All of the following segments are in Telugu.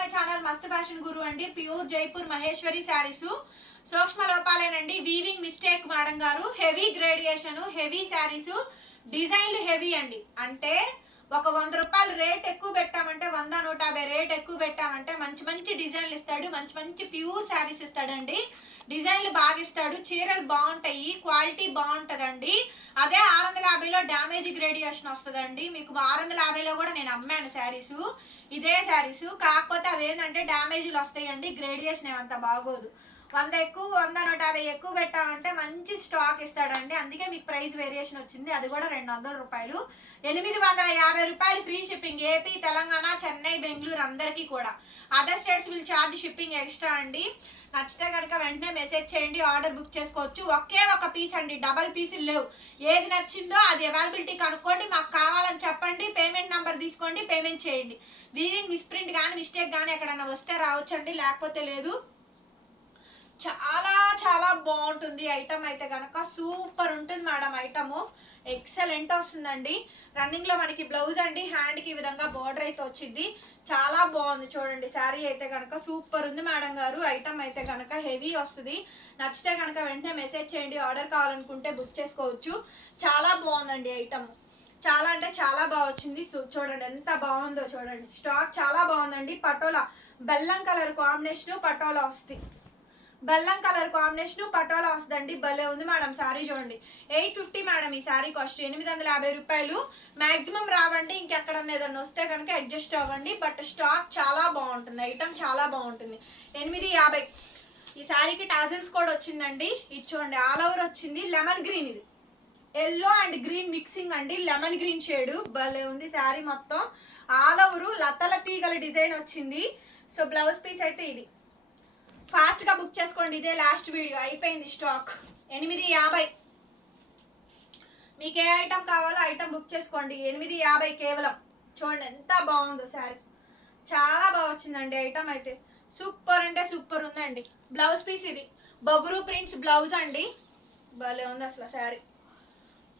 My channel Mast fashion Guru అండి. ప్యూర్ జైపూర్ మహేశ్వరి శారీస్. సూక్ష్మ లోపాలేనండి. వీవింగ్ మిస్టేక్ మేడం గారు. Heavy gradation heavy saris. డిజైన్లు హెవీ అండి. అంటే ఒక వంద రూపాయలు రేట్ ఎక్కువ పెట్టామంటే వంద నూట యాభై రేట్ ఎక్కువ పెట్టామంటే మంచి మంచి డిజైన్లు ఇస్తాడు మంచి మంచి ప్యూర్ శారీస్ ఇస్తాడండి. డిజైన్లు బాగా ఇస్తాడు చీరలు బాగుంటాయి క్వాలిటీ బాగుంటుందండి. అదే ఆరు వందల యాభైలో డ్యామేజ్ గ్రేడియేషన్ వస్తుందండి. మీకు ఆరు వందల యాభైలో కూడా నేను అమ్మాను శారీస్ ఇదే శారీస్ కాకపోతే అవి ఏంటంటే డ్యామేజ్లు వస్తాయండి గ్రేడియేషన్ ఏమంత బాగోదు. వంద ఎక్కువ వంద నూట యాభై ఎక్కువ పెట్టామంటే మంచి స్టాక్ ఇస్తాడండి. అందుకే మీకు ప్రైస్ వేరియేషన్ వచ్చింది. అది కూడా రెండు వందల రూపాయలు. ఎనిమిది వందల యాభై రూపాయలు free shipping AP Telangana Chennai Bengaluru అందరికీ కూడా. Other states will charge shipping extra అండి. నచ్చితే కనుక వెంటనే మెసేజ్ చేయండి. ఆర్డర్ బుక్ చేసుకోవచ్చు. ఒకే ఒక పీస్ అండి. డబల్ పీసులు లేవు. ఏది నచ్చిందో అది అవైలబిలిటీ కనుక్కోండి. మాకు కావాలని చెప్పండి. పేమెంట్ నెంబర్ తీసుకోండి. పేమెంట్ చేయండి. వీవింగ్ మిస్ప్రింట్ కానీ మిస్టేక్ కానీ ఎక్కడన్నా వస్తే రావచ్చండి. లేకపోతే లేదు. చాలా చాలా బాగుంటుంది ఐటమ్ అయితే కనుక సూపర్ ఉంటుంది మేడం ఐటము. ఎక్సలెంట్ వస్తుందండి. రన్నింగ్లో మనకి బ్లౌజ్ అండి హ్యాండ్కి ఈ విధంగా బార్డర్ అయితే వచ్చింది. చాలా బాగుంది చూడండి శారీ అయితే కనుక సూపర్ ఉంది మేడం గారు. ఐటమ్ అయితే కనుక హెవీ వస్తుంది. నచ్చితే కనుక వెంటనే మెసేజ్ చేయండి ఆర్డర్ కావాలనుకుంటే బుక్ చేసుకోవచ్చు. చాలా బాగుందండి ఐటమ్ చాలా అంటే చాలా బాగా వచ్చింది. చూడండి ఎంత బాగుందో చూడండి. స్టాక్ చాలా బాగుందండి. పటోలా బెల్లం కలర్ కాంబినేషన్ పటోలా వస్తుంది. బెల్లం కలర్ కాంబినేషన్ పటోలా వస్తుందండి. భలే ఉంది మేడం శారీ చూడండి. ఎయిట్ ఫిఫ్టీ మేడం ఈ శారీ కాస్ట్. ఎనిమిది వందల యాభై రూపాయలు. మాక్సిమం రావండి ఇంకెక్కడన్నా ఏదన్నా వస్తే కనుక అడ్జస్ట్ అవ్వండి. బట్ స్టాక్ చాలా బాగుంటుంది. ఐటమ్ చాలా బాగుంటుంది. ఎనిమిది యాభై. ఈ శారీకి టాజిల్స్ కూడా వచ్చిందండి. ఇది చూడండి ఆల్ ఓవర్ వచ్చింది. లెమన్ గ్రీన్ ఇది. ఎల్లో అండ్ గ్రీన్ మిక్సింగ్ అండి. Lemon green shade. భలే ఉంది శారీ మొత్తం. ఆల్ ఓవర్ లతల తీగల డిజైన్ వచ్చింది. సో బ్లౌజ్ పీస్ అయితే ఇది. ఫాస్ట్గా బుక్ చేసుకోండి. ఇదే లాస్ట్ వీడియో అయిపోయింది స్టాక్ ఎనిమిది యాభై. మీకు ఏ ఐటమ్ కావాలో ఐటమ్ బుక్ చేసుకోండి. ఎనిమిది యాభై కేవలం. చూడండి ఎంత బాగుందో శారీ చాలా బాగా వచ్చిందండి ఐటమ్ అయితే. సూపర్ అంటే సూపర్ ఉందండి. బ్లౌజ్ పీస్ ఇది. బొగురు ప్రింట్స్ బ్లౌజ్ అండి. భలే ఉంది అసలు శారీ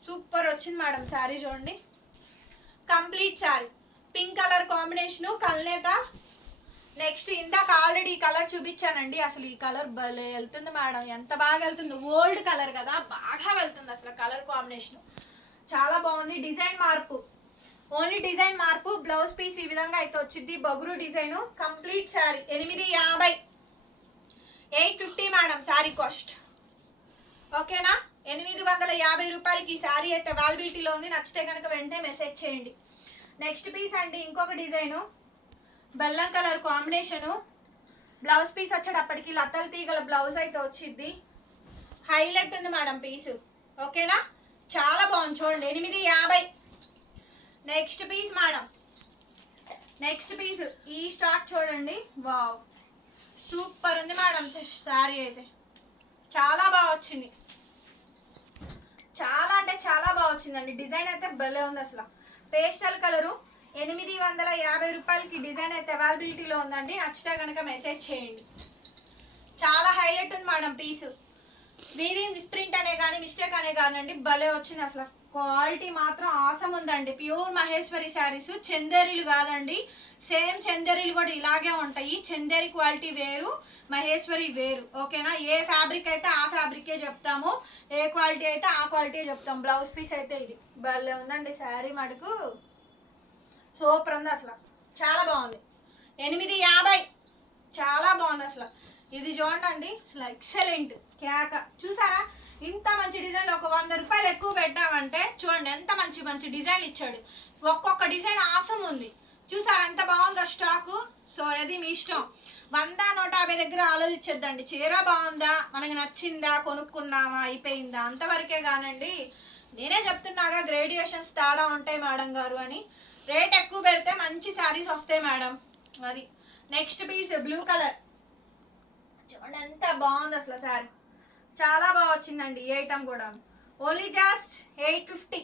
సూపర్ వచ్చింది మేడం శారీ చూడండి. Complete sari pink colour combination కల్నేత next ఇందాక ఆల్రెడీ ఈ కలర్ చూపించానండి. అసలు ఈ కలర్ భలే వెళ్తుంది మేడం. ఎంత బాగా వెళ్తుంది. ఓల్డ్ కలర్ కదా. బాగా వెళ్తుంది అసలు కలర్ కాంబినేషన్. చాలా బాగుంది. డిజైన్ మార్పు. ఓన్లీ డిజైన్ మార్పు. బ్లౌజ్ పీస్ ఈ విధంగా అయితే వచ్చింది బగురు డిజైన్. కంప్లీట్ శారీ. ఎనిమిది యాభై. Eight fifty madam sari cost. ఓకేనా? ఎనిమిది వందల యాభై రూపాయలకి ఈ శారీ అయితే అవైలబిలిటీలో ఉంది. నచ్చితే కనుక వెంటనే మెసేజ్ చేయండి. నెక్స్ట్ పీస్ అండి. ఇంకొక డిజైను. బెల్లం కలర్ కాంబినేషను. బ్లౌజ్ పీస్ వచ్చేటప్పటికి లతల తీగల బ్లౌజ్ అయితే వచ్చింది హైలైట్ ఉంది మేడం పీసు. ఓకేనా? చాలా బాగుంది చూడండి. ఎనిమిది యాభై. Next piece madam. Next piece. ఈ స్టాక్ చూడండి. వావ్. సూపర్ ఉంది మేడం శారీ అయితే. చాలా బాగా వచ్చింది. చాలా అంటే చాలా బాగా వచ్చిందండి. డిజైన్ అయితే భలే ఉంది అసలు. Pastel colour. ఎనిమిది వందల యాభై రూపాయలకి డిజైన్ అయితే అవైలబిలిటీలో ఉందండి. నచ్చితే కనుక మెసేజ్ చేయండి. చాలా హైలైట్ ఉంది మేడం పీసు. వీవింగ్ స్ప్రింట్ అనే కానీ మిస్టేక్ అనే కానండి భలే వచ్చింది అసలు. క్వాలిటీ మాత్రం ఆసం ఉందండి. ప్యూర్ మహేశ్వరి శారీస్ చందేరీలు కాదండి. సేమ్ చందేరీలు కూడా ఇలాగే ఉంటాయి. చందేరి క్వాలిటీ వేరు మహేశ్వరి వేరు. ఓకేనా? ఏ ఫ్యాబ్రిక్ అయితే ఆ ఫ్యాబ్రికే చెప్తాము. ఏ క్వాలిటీ అయితే ఆ క్వాలిటీ చెప్తాం బ్లౌజ్ పీస్ అయితే ఇది. భలే ఉందండి శారీ మటుకు. సూపర్ ఉంది అసలు. చాలా బాగుంది. ఎనిమిది యాభై. చాలా బాగుంది అసలు. ఇది చూడండి అసలు ఎక్సలెంట్ కేక. చూసారా? ఇంత మంచి డిజైన్ ఒక వంద రూపాయలు ఎక్కువ పెట్టామంటే చూడండి ఎంత మంచి మంచి డిజైన్ ఇచ్చాడు. ఒక్కొక్క డిజైన్ ఆసం ఉంది. చూసారా? ఎంత బాగుందో స్టాకు సో అది మీ ఇష్టం. వంద నూట యాభై దగ్గర ఆలోచించద్దండి. చీర బాగుందా? మనకి నచ్చిందా? కొనుక్కున్నావా? అయిపోయిందా? అంతవరకే కానండి. నేనే చెప్తున్నాగా గ్రేడియేషన్స్ తేడా ఉంటాయి మేడం గారు అని. రేట్ ఎక్కువ పెడితే మంచి శారీస్ వస్తాయి మేడం అది. నెక్స్ట్ పీస్ బ్లూ కలర్ చూడండి ఎంత బాగుంది అసలు శారీ చాలా బాగా వచ్చిందండి ఈ ఐటమ్ కూడా. Only just eight fifty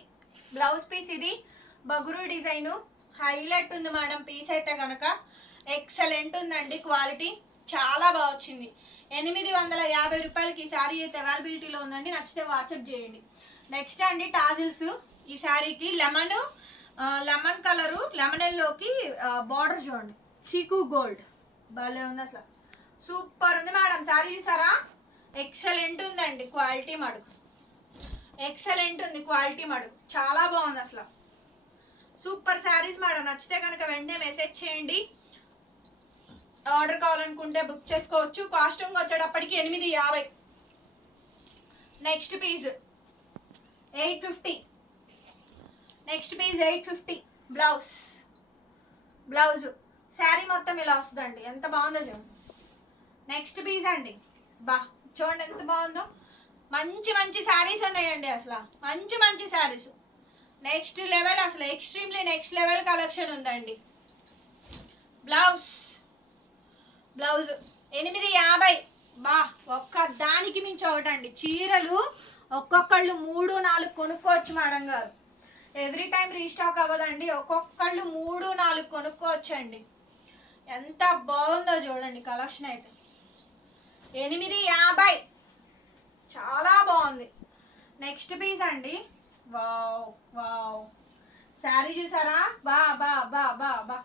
blouse piece ఇది. బగురు డిజైను హైలైట్ ఉంది మేడం పీస్ అయితే కనుక ఎక్సలెంట్ ఉందండి. క్వాలిటీ చాలా బాగా వచ్చింది. ఎనిమిది వందల యాభై రూపాయలకి ఈ శారీ అయితే అవైలబిలిటీలో ఉందండి. నచ్చితే వాట్సాప్ చేయండి. నెక్స్ట్ అండి టాజిల్స్ ఈ శారీకి లెమన్ లెమన్ కలరు లెమన్ ఎల్లోకి బార్డర్ చూడండి. చీకు గోల్డ్ భలే ఉంది అసలు. సూపర్ ఉంది మేడం సారీ చూసారా? ఎక్సలెంట్ ఉందండి. క్వాలిటీ మడుగు. ఎక్సలెంట్ ఉంది. క్వాలిటీ మడుగు. చాలా బాగుంది అసలు. సూపర్ శారీస్ మేడం నచ్చితే కనుక వెంటనే మెసేజ్ చేయండి. ఆర్డర్ కావాలనుకుంటే బుక్ చేసుకోవచ్చు. కాస్ట్యూమ్గా వచ్చేటప్పటికి ఎనిమిది యాభై. Next piece eight fifty next piece eight fifty blouse blouse sari మొత్తం ఇలా వస్తుందండి. ఎంత బాగుందో చూడండి నెక్స్ట్ పీస్ అండి. బా చూడండి ఎంత బాగుందో. మంచి మంచి శారీస్ ఉన్నాయండి అసలు. మంచి మంచి శారీస్ నెక్స్ట్ లెవెల్ అసలు ఎక్స్ట్రీమ్లీ నెక్స్ట్ లెవెల్ కలెక్షన్ ఉందండి. బ్లౌజ్ బ్లౌజ్ ఎనిమిది యాభై. బా ఒక్క దానికి మించి ఒకటండి. చీరలు ఒక్కొక్కళ్ళు మూడు నాలుగు కొనుక్కోవచ్చు మేడం గారు. ఎవ్రీ టైం రీస్టాక్ అవ్వదండి. ఒక్కొక్కళ్ళు మూడు నాలుగు కొనుక్కోవచ్చు అండి ఎంత బాగుందో చూడండి కలెక్షన్ అయితే. ఎనిమిది యాభై. చాలా బాగుంది. నెక్స్ట్ పీస్ అండి. Wow wow. శారీ చూసారా? బా బా బా బా బా.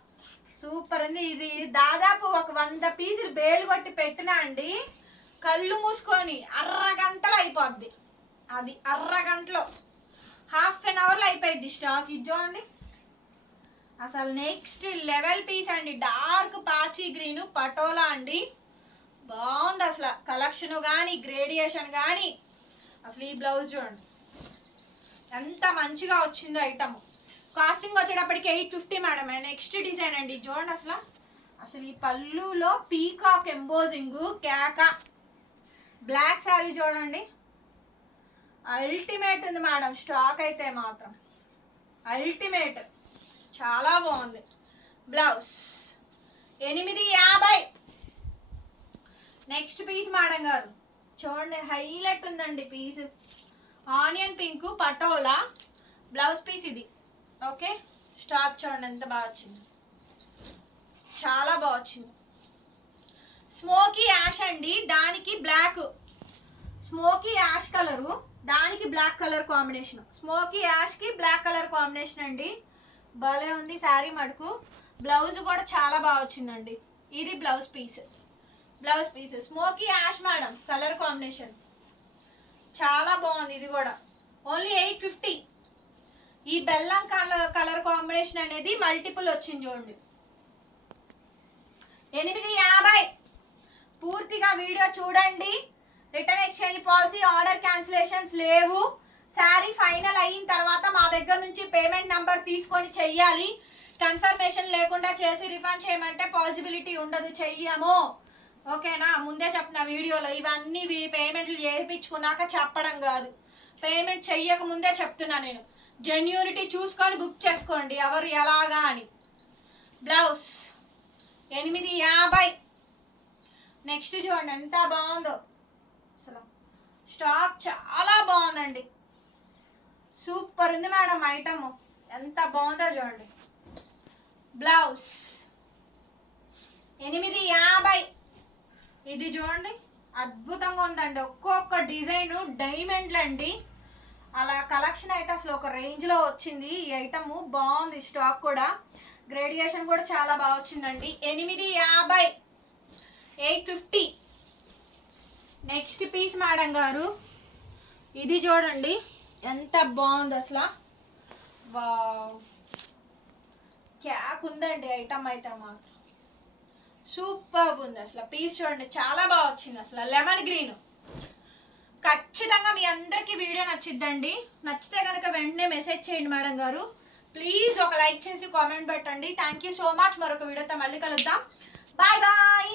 సూపర్ ఉంది. ఇది దాదాపు ఒక వంద పీసులు బేలు కొట్టి పెట్టినా అండి కళ్ళు మూసుకొని అర్రగంటలో అయిపోద్ది. అది అర్రగంటలో. హాఫ్ అన్ అవర్లో అయిపోయింది స్టాక్. ఇది చూడండి. అసలు నెక్స్ట్ లెవెల్ పీస్ అండి. డార్క్ పాచి గ్రీన్ పటోలా అండి. బాగుంది అసలు. కలెక్షన్ కానీ గ్రేడియేషన్ కానీ అసలు ఈ బ్లౌజ్ చూడండి. ఎంత మంచిగా వచ్చింది ఐటమ్ కాస్టింగ్ వచ్చేటప్పటికి eight fifty madam next design అండి. చూడండి అసలు. అసలు ఈ పళ్ళులో పీకాక్ ఎంబోజింగ్ కేక బ్లాక్ శారీ చూడండి. అల్టిమేట్ ఉంది మేడం స్టాక్ అయితే మాత్రం. అల్టిమేట్ చాలా బాగుంది. బ్లౌజ్ ఎనిమిది యాభై. నెక్స్ట్ పీస్ మేడం గారు. చూడండి హైలైట్ ఉందండి piece onion pink patola. Blouse piece ఇది. ఓకే స్టాక్ చూడండి ఎంత బాగా వచ్చింది. చాలా బాగా వచ్చింది. స్మోకీ యాష్ అండి దానికి బ్లాక్ స్మోకీ యాష్ కలరు దానికి బ్లాక్ కలర్ కాంబినేషన్ స్మోకీ యాష్కి బ్లాక్ కలర్ కాంబినేషన్ అండి. భలే ఉంది శారీ మడుకు బ్లౌజ్ కూడా చాలా బాగా వచ్చిందండి. ఇది blouse piece blouse piece smoky ash madam colour combination చాలా బాగుంది ఇది కూడా. ఓన్లీ ఎయిట్ ఫిఫ్టీ ఈ బెల్లం కలర్ కలర్ కాంబినేషన్ అనేది మల్టిపుల్ వచ్చింది చూడండి. ఎనిమిది యాభై. పూర్తిగా వీడియో చూడండి. రిటర్న్ పాలసీ ఆర్డర్ క్యాన్సిలేషన్స్ లేవు. శారీ ఫైనల్ అయిన తర్వాత మా దగ్గర నుంచి పేమెంట్ నంబర్ తీసుకొని చెయ్యాలి. కన్ఫర్మేషన్ లేకుండా చేసి రిఫండ్ చేయమంటే పాసిబిలిటీ ఉండదు చెయ్యము. ఓకేనా? ముందే చెప్పిన వీడియోలో ఇవన్నీ పేమెంట్లు చేయించుకున్నాక చెప్పడం కాదు. పేమెంట్ చెయ్యక ముందే చెప్తున్నా నేను. జెన్యూనిటీ చూసుకొని బుక్ చేసుకోండి ఎవరు ఎలాగా అని. బ్లౌజ్ ఎనిమిది యాభై. నెక్స్ట్ చూడండి ఎంత బాగుందో. స్టాక్ చాలా బాగుందండి. సూపర్ ఉంది మేడం ఐటమ్. ఎంత బాగుందో చూడండి. బ్లౌజ్. ఎనిమిది యాభై. ఇది చూడండి. అద్భుతంగా ఉందండి. ఒక్కొక్క డిజైన్ డైమండ్లు అండి అలా కలెక్షన్ అయితే అసలు ఒక రేంజ్లో వచ్చింది. ఈ ఐటమ్ బాగుంది స్టాక్ కూడా. గ్రేడియేషన్ కూడా చాలా బాగా వచ్చిందండి. ఎనిమిది యాభై. Eight fifty. Next piece madam గారు. ఇది చూడండి. ఎంత బాగుంది అసలు. వావ్ క్యాక్ ఉందండి ఐటమ్ అయితే మాత్రం. సూపర్ ఉంది అసలు. పీస్ చూడండి చాలా బాగా వచ్చింది అసలు. లెమన్ గ్రీన్ ఖచ్చితంగా మీ అందరికీ వీడియో నచ్చిద్దండి. నచ్చితే కనుక వెంటనే మెసేజ్ చేయండి మేడం గారు. ప్లీజ్ ఒక లైక్ చేసి కామెంట్ పెట్టండి. థ్యాంక్ యూ సో మచ్ మరొక వీడియోతో మళ్ళీ కలుద్దాం. Bye bye